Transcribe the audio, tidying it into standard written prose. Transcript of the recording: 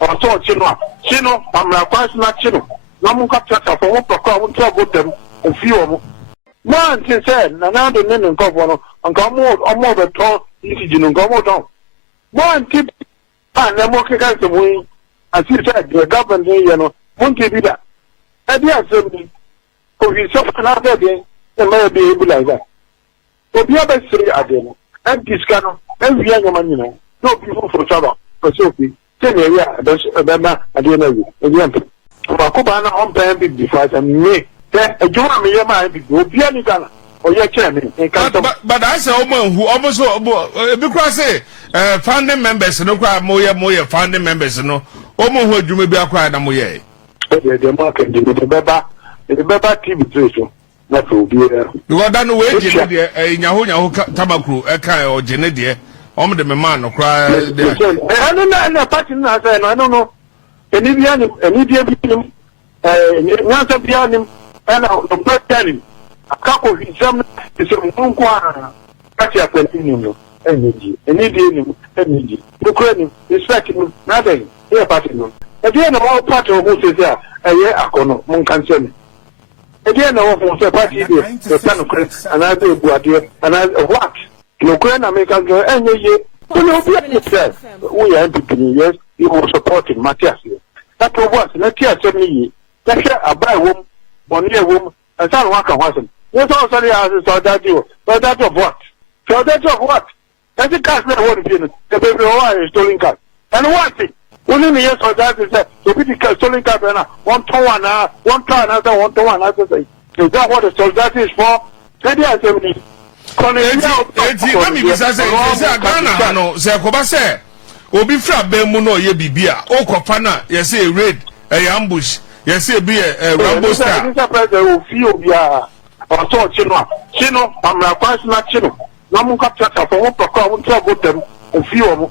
or so chino, I'm not chino. No capture for one procure to them and few one since said, now the men and governor and come more than tall, easy to go down. One tip, and I'm working against the wing, as you said, the government, won't give you that. And yes, for you suffer another day, they may be able like that. But the other three are there, and this kind of every young man, no people for trouble, for Sophie, 10 years, that's a member, I don't know, and Kwaku Annan on paying big device and me. A job me, my big go be any gun or your chairman. But I say, who almost because founding members no cry more founding members no. Almost who you may be acquired amoye. The market, the Beba TV station. That will be there. You are done away, Yahu Tabaku, a kind or Genedia, the man or cry. I don't know, patching, I don't know. And if you have him, Nasa behind him, and the first time, a couple of some is a Munqua, Katia continuum, energy, and Indian energy, Ukraine, respecting him, nothing, here patting. Again, all part of who is there, a year Akono, Muncanson. Again, all from the party, the son of Chris, and I do Boakye, and I what? Ukraine, American girl, and ye, who will be upset. We are NPP, yes, you will support him, Matthias. That was not here 70. That's a buy woman, 1 year woman, and some work on wasn't. Yes, also the soldat you. Soldat of what? Soldat of what? That's the cast that won't be in it. The baby is stolen car. And what thing? Only the yes soldat is that to be the stolen car, 1 to 1 hour, 1 to another, 1 to 1 other thing. Is that what a soldat is for? 30 and 70. Let me be saying, Ghana, no, Zakobase. Obi fra bemuno ye bibia o kopana ye say raid ambush ye say be a rambo star this president will feel bia or so chino amra kwasna chino na mun capture for one procure one trouble them o feel